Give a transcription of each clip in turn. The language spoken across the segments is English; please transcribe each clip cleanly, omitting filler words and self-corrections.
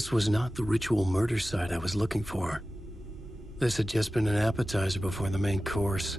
This was not the ritual murder site I was looking for. This had just been an appetizer before the main course.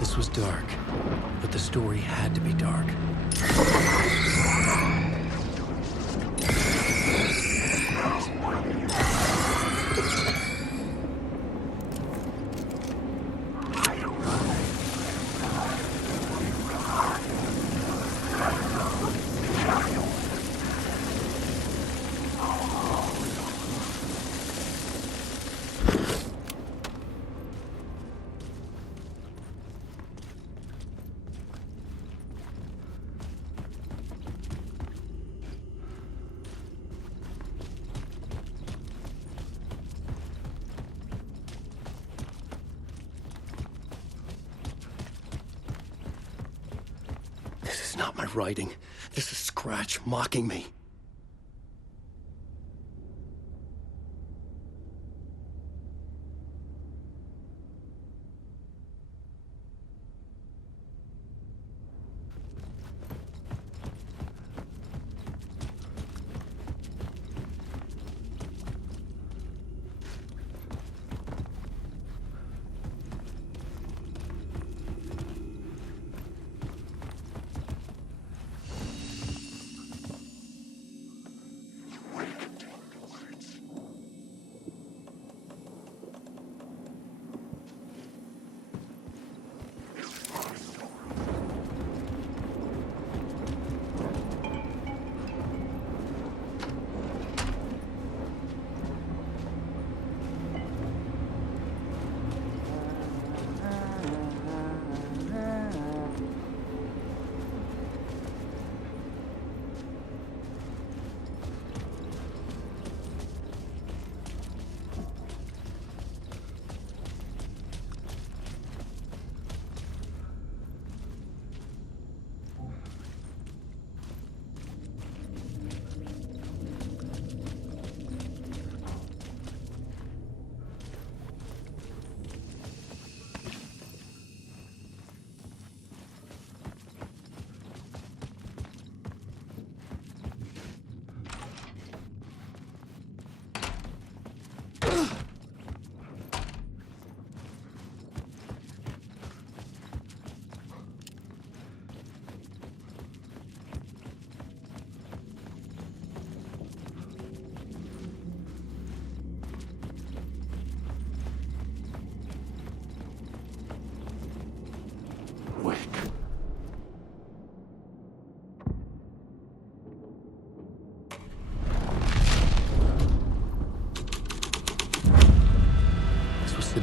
This was dark, but the story had to be dark. This is not my writing. This is Scratch mocking me.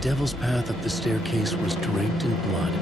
devil's path up the staircase was draped in blood.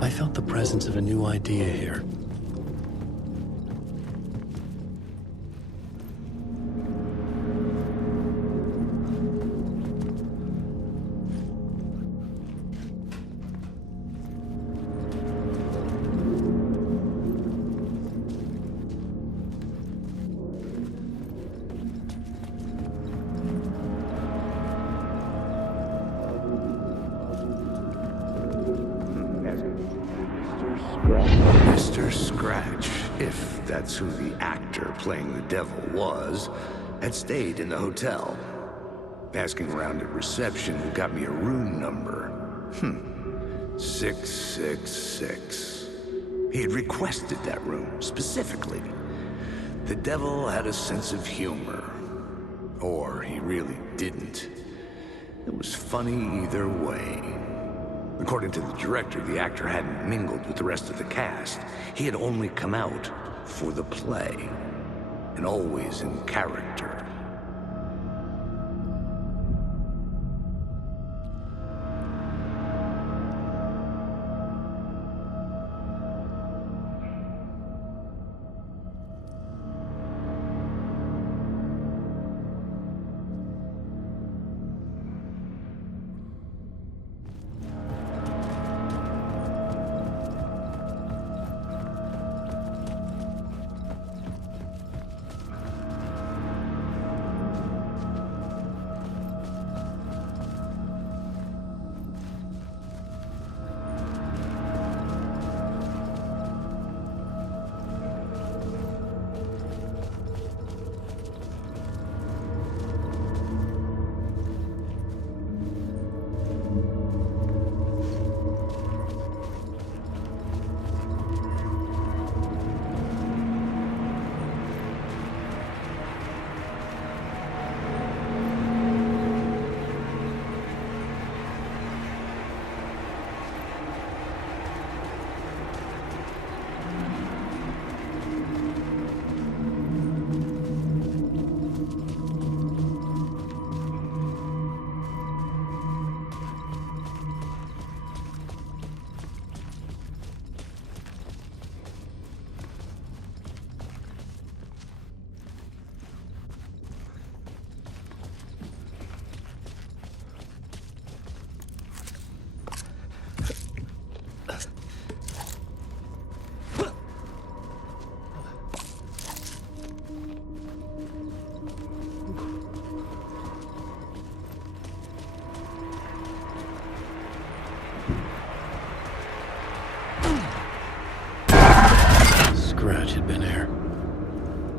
I felt the presence of a new idea here. Mr. Scratch, if that's who the actor playing the devil was, had stayed in the hotel. Asking around at reception got me a room number. 666. He had requested that room, specifically. The devil had a sense of humor. Or he really didn't. It was funny either way. According to the director, the actor hadn't mingled with the rest of the cast. He had only come out for the play, and always in character.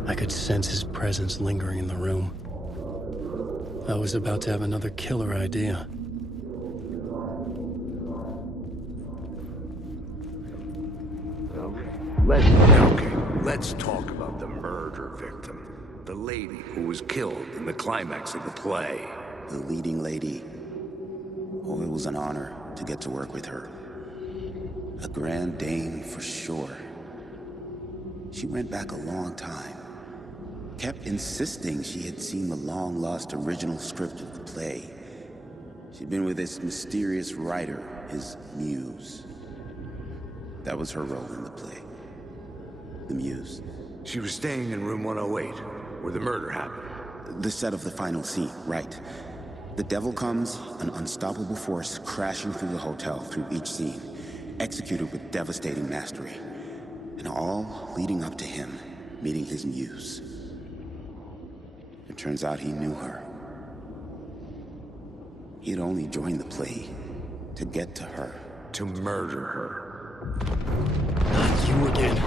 I could sense his presence lingering in the room. I was about to have another killer idea. Let's talk about the murder victim. The lady who was killed in the climax of the play. The leading lady. Oh, it was an honor to get to work with her. A grand dame for sure. She went back a long time. Kept insisting she had seen the long-lost original script of the play. She'd been with this mysterious writer, his muse. That was her role in the play. The muse. She was staying in room 108, where the murder happened. The set of the final scene, right. The devil comes, an unstoppable force crashing through the hotel through each scene, executed with devastating mastery. And all leading up to him meeting his muse. It turns out he knew her. He had only joined the play to get to her. To murder her. Not you again.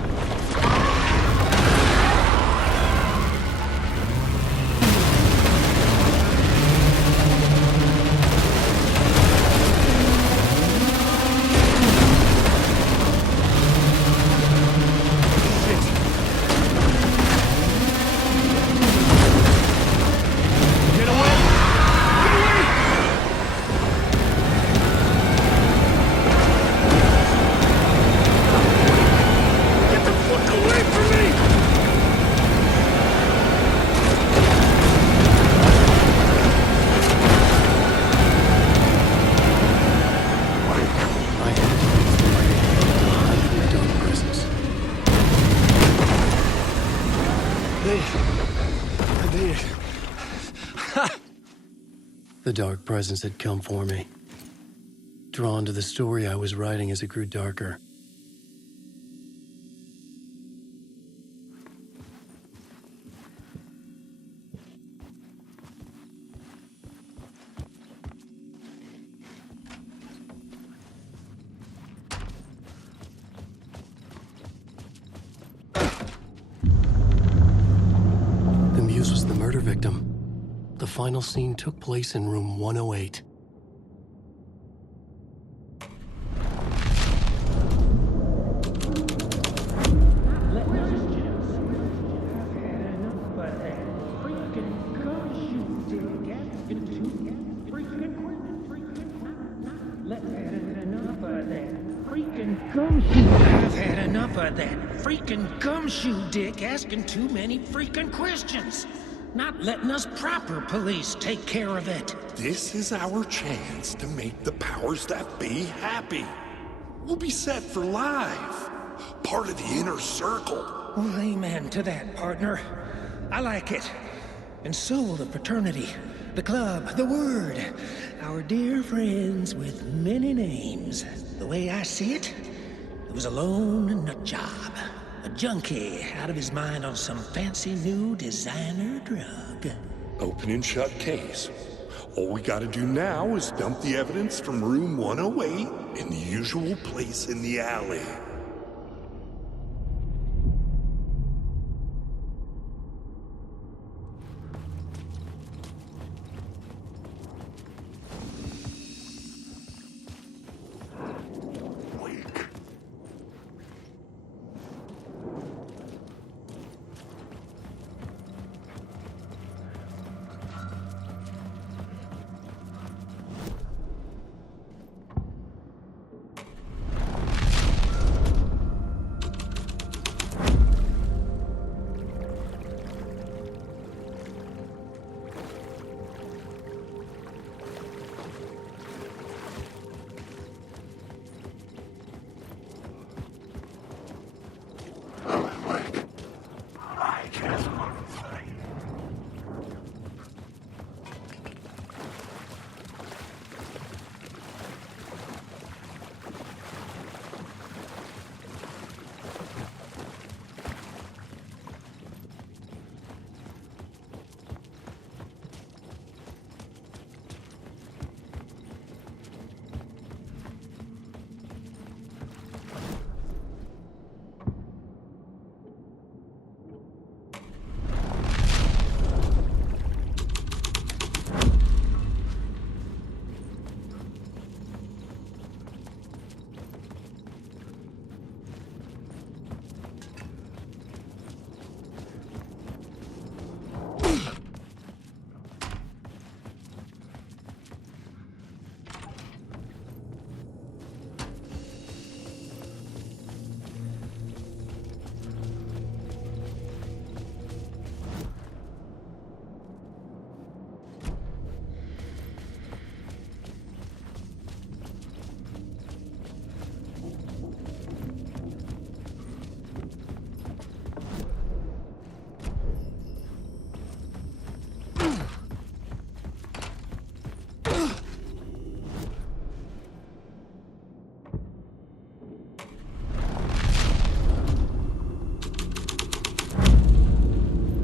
The dark presence had come for me, drawn to the story I was writing as it grew darker. The muse was the murder victim. The final scene took place in room 108. I've had enough of that freaking gumshoe dick asking too many freaking questions. Not letting us proper police take care of it. This is our chance to make the powers that be happy. We'll be set for life. Part of the inner circle. Well, amen to that, partner. I like it. And so will the fraternity, the club, the word. Our dear friends with many names. The way I see it, it was a lone nut job. A junkie out of his mind on some fancy new designer drug. Open and shut case. All we gotta do now is dump the evidence from room 108 in the usual place in the alley.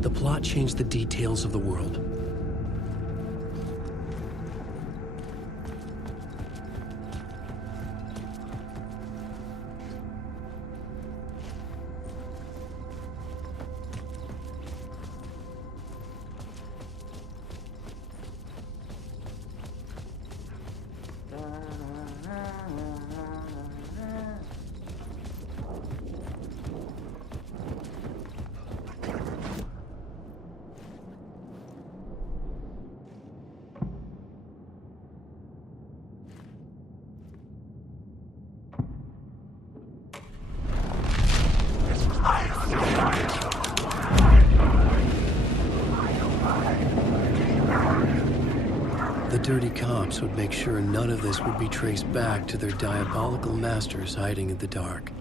The plot changed the details of the world. The dirty cops would make sure none of this would be traced back to their diabolical masters hiding in the dark.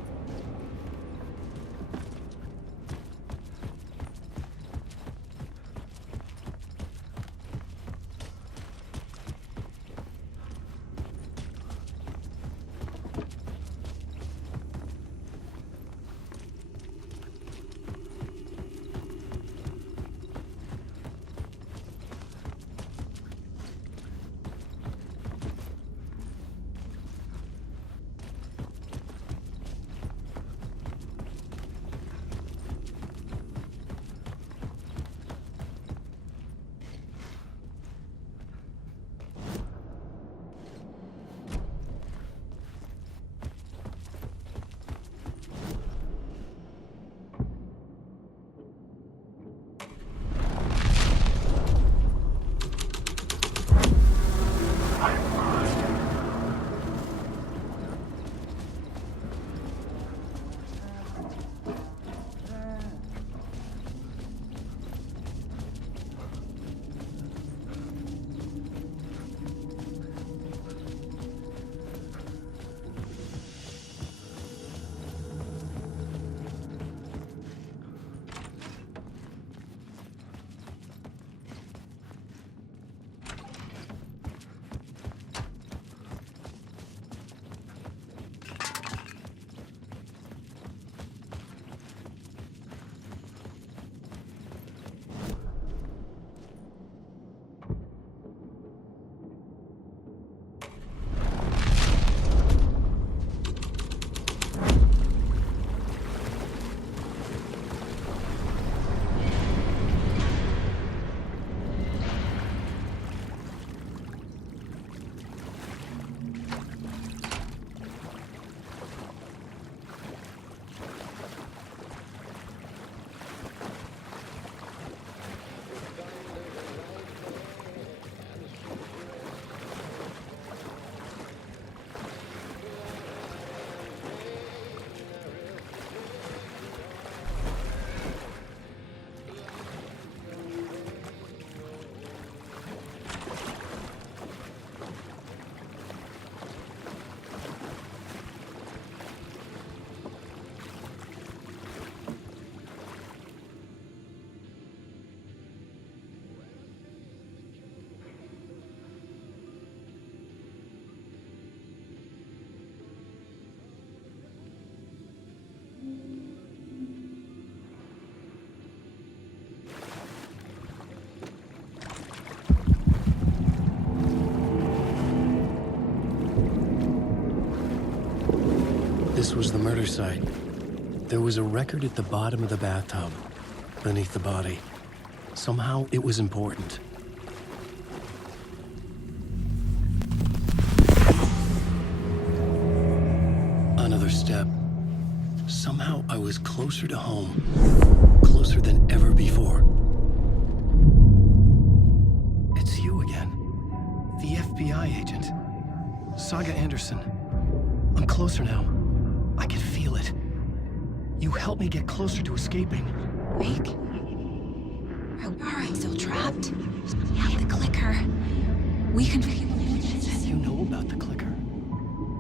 This was the murder site. There was a record at the bottom of the bathtub, beneath the body. Somehow, it was important. Another step. Somehow, I was closer to home. Closer than ever before. It's you again. The FBI agent. Saga Anderson. I'm closer now. I can feel it. You helped me get closer to escaping. Rick? Are I still trapped? We have the clicker. We can... You know about the clicker.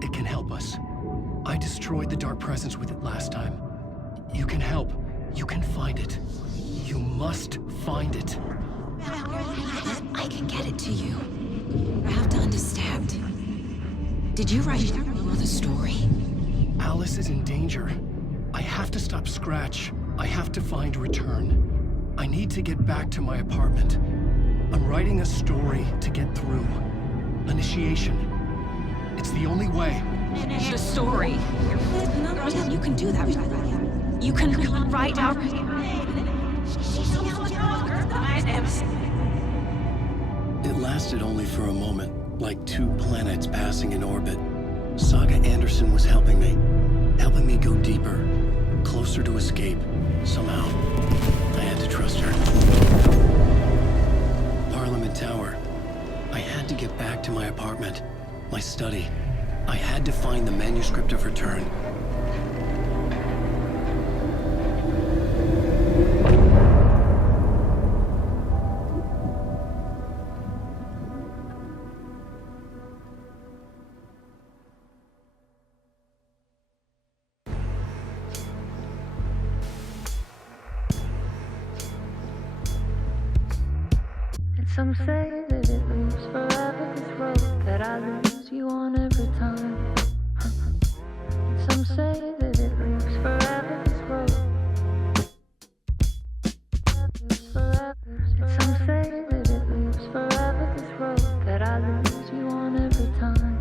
It can help us. I destroyed the dark presence with it last time. You can help. You can find it. You must find it. I can get it to you. I have to understand. Did you write the story? Alice is in danger. I have to stop Scratch. I have to find Return. I need need to get back to my apartment. I'm writing a story to get through. Initiation. It's the only way. The story. You can do that. You can write out. It lasted only for a moment, like 2 planets passing in orbit. Saga Anderson was helping me go deeper, closer to escape. Somehow, I had to trust her. Parliament Tower. I had to get back to my apartment, my study. I had to find the manuscript of return. Some say that it moves forever, this road that I lose you on every time. Some say that it moves forever, this road. Some say that it moves forever, this road that I lose you on every time.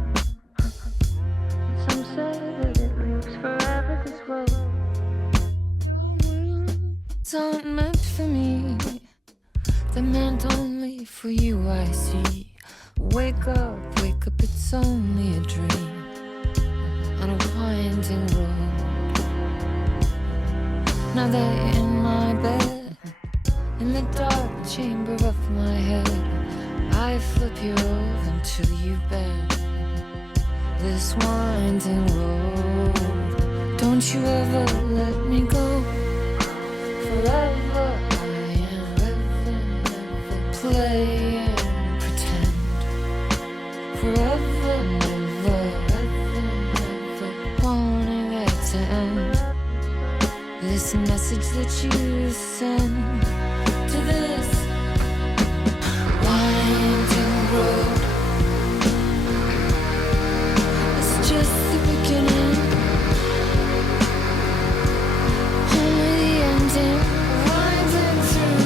Some say that it moves forever, this road. It's not meant for me. They're meant only for you, I see. Wake up, it's only a dream on a winding road. Now they're in my bed, in the dark chamber of my head. I flip you over until you bend this winding road. Don't you ever let me go. Forever play and pretend. Forever, never, wanting it to end. This message that you send to this winding road. It's just the beginning, only the ending. Winding through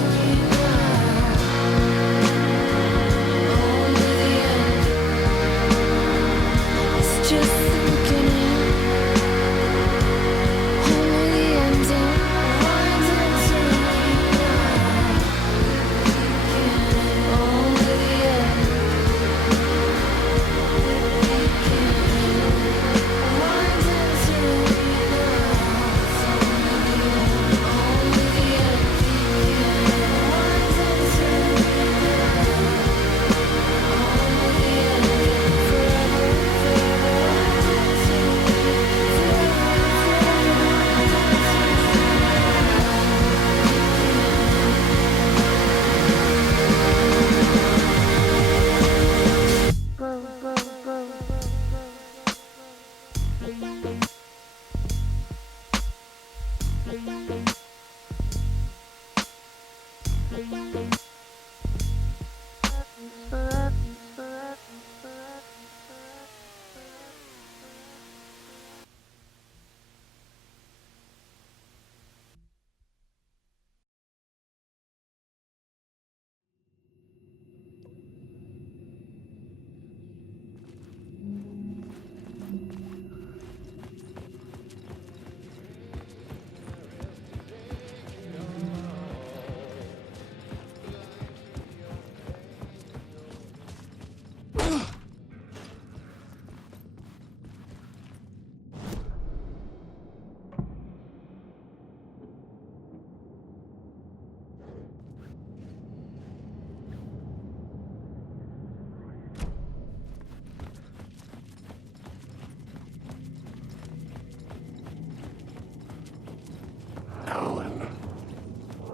Alan,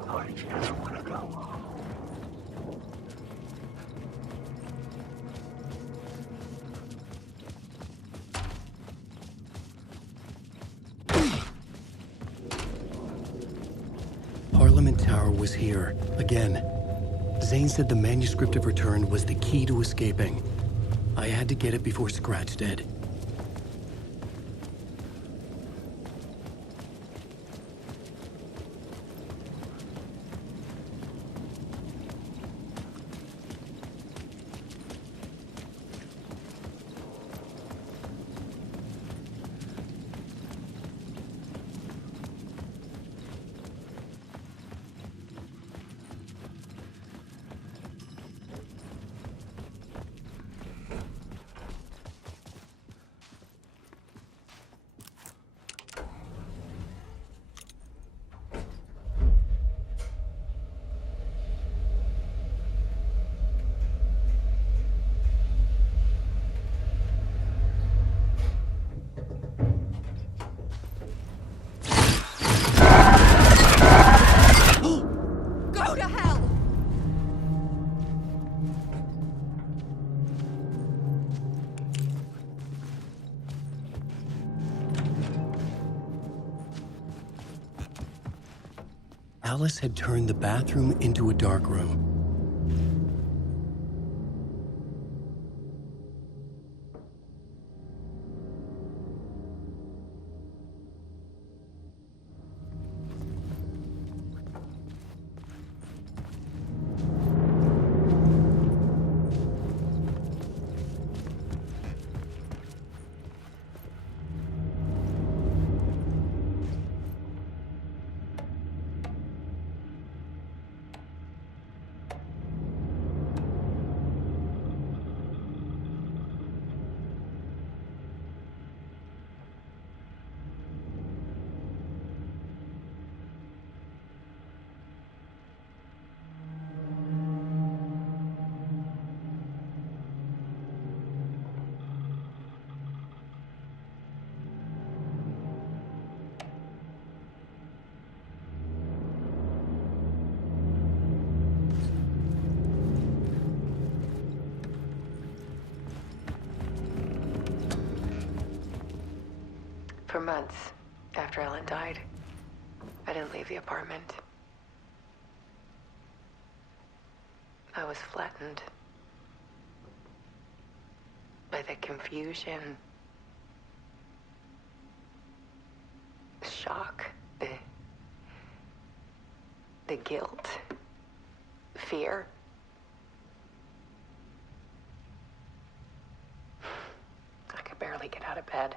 I just want to go home. Parliament Tower was here, again. Zane said the manuscript of return was the key to escaping. I had to get it before Scratch did. Alice had turned the bathroom into a dark room. For months after Ellen died, I didn't leave the apartment. I was flattened by the confusion, the shock, the guilt, fear. I could barely get out of bed.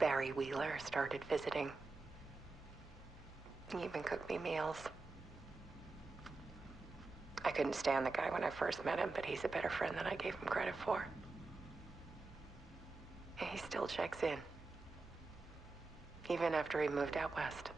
Barry Wheeler started visiting. He even cooked me meals. I couldn't stand the guy when I first met him, but he's a better friend than I gave him credit for. And he still checks in, even after he moved out west.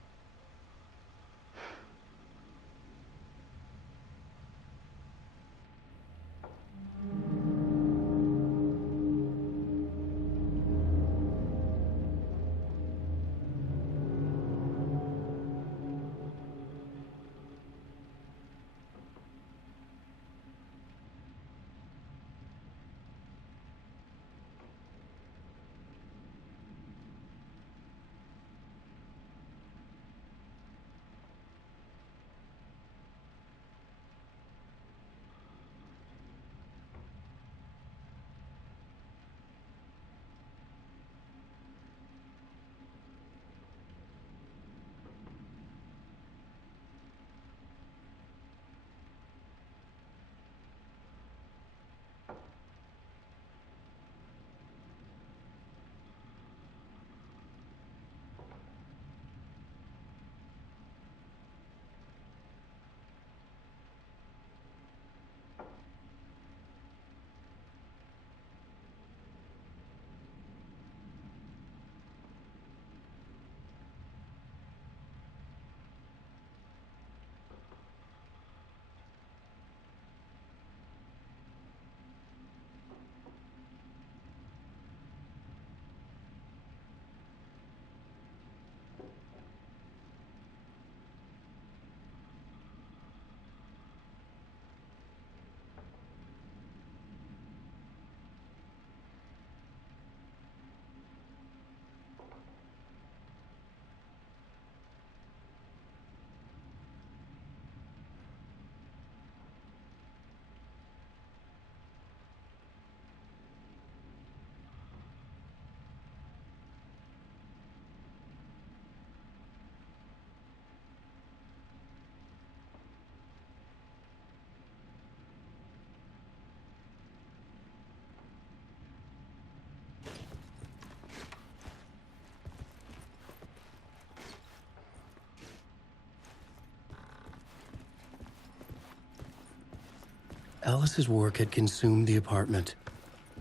Alice's work had consumed the apartment.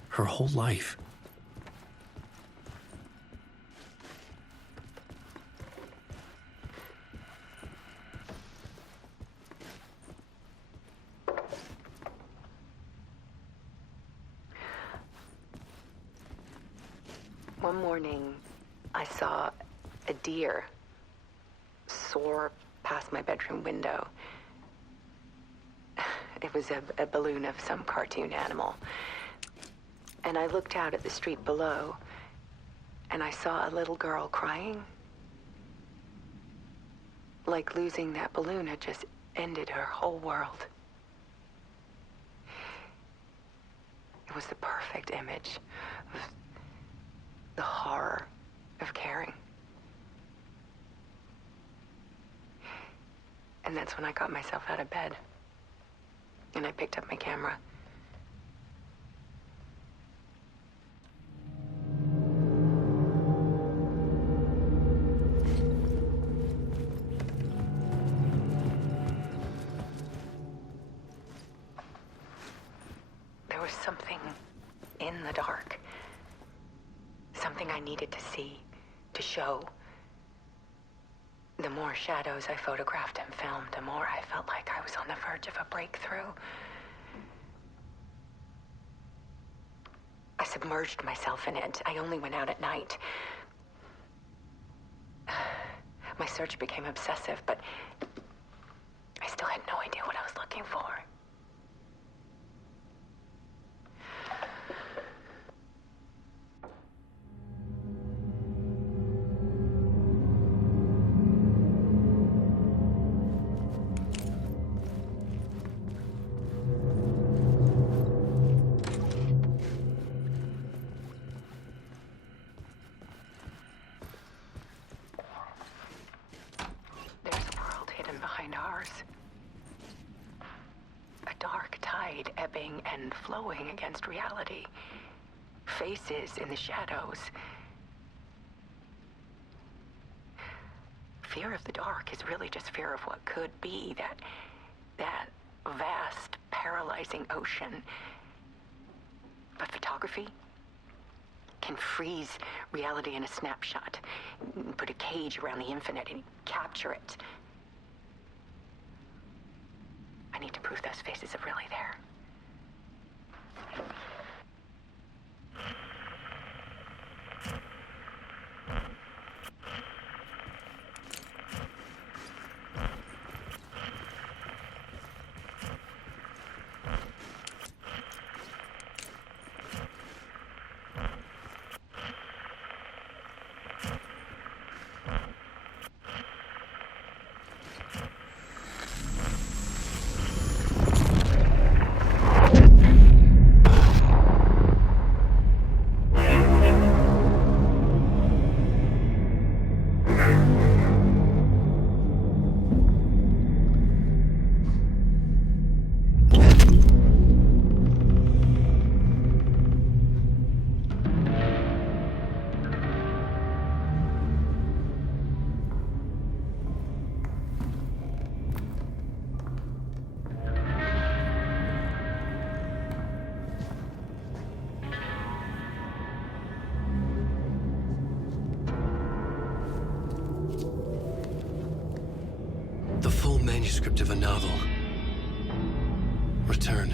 Her whole life. One morning, I saw a deer soar past my bedroom window. It was a balloon of some cartoon animal. And I looked out at the street below, and I saw a little girl crying. Like losing that balloon had just ended her whole world. It was the perfect image of the horror of caring. And that's when I got myself out of bed. And I picked up my camera. There was something in the dark. Something I needed to see, to show. The more shadows I photographed and filmed, the more I felt like I was on the verge of a breakthrough. I submerged myself in it. I only went out at night. My search became obsessive, but I still had no idea what I was looking for. Ebbing and flowing against reality. Faces in the shadows. Fear of the dark is really just fear of what could be, that vast, paralyzing ocean. But photography can freeze reality in a snapshot, put a cage around the infinite and capture it. I need to prove those faces are really there. The full manuscript of a novel. Return.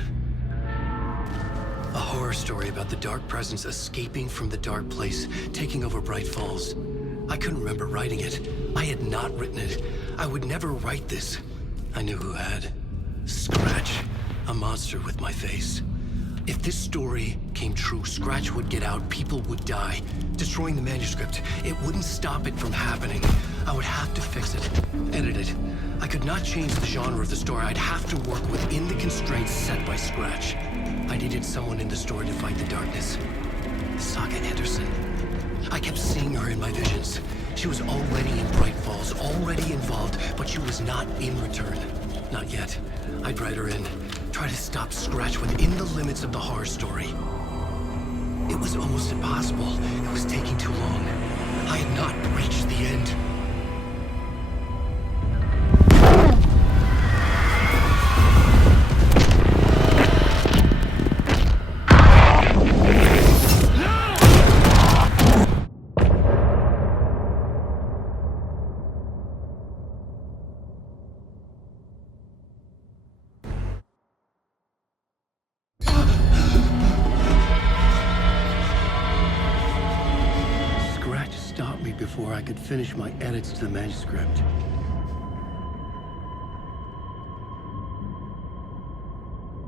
A horror story about the dark presence escaping from the dark place, taking over Bright Falls. I couldn't remember writing it. I had not written it. I would never write this. I knew who had. Scratch. A monster with my face. If this story came true, Scratch would get out, people would die. Destroying the manuscript, it wouldn't stop it from happening. I would have to fix it, edit it. I could not change the genre of the story. I'd have to work within the constraints set by Scratch. I needed someone in the story to fight the darkness. Saga Anderson. I kept seeing her in my visions. She was already in Bright Falls, already involved, but she was not in Return. Not yet. I'd write her in, try to stop Scratch within the limits of the horror story. It was almost impossible. It was taking too long. I had not reached the end. Before I could finish my edits to the manuscript.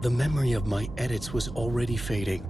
The memory of my edits was already fading.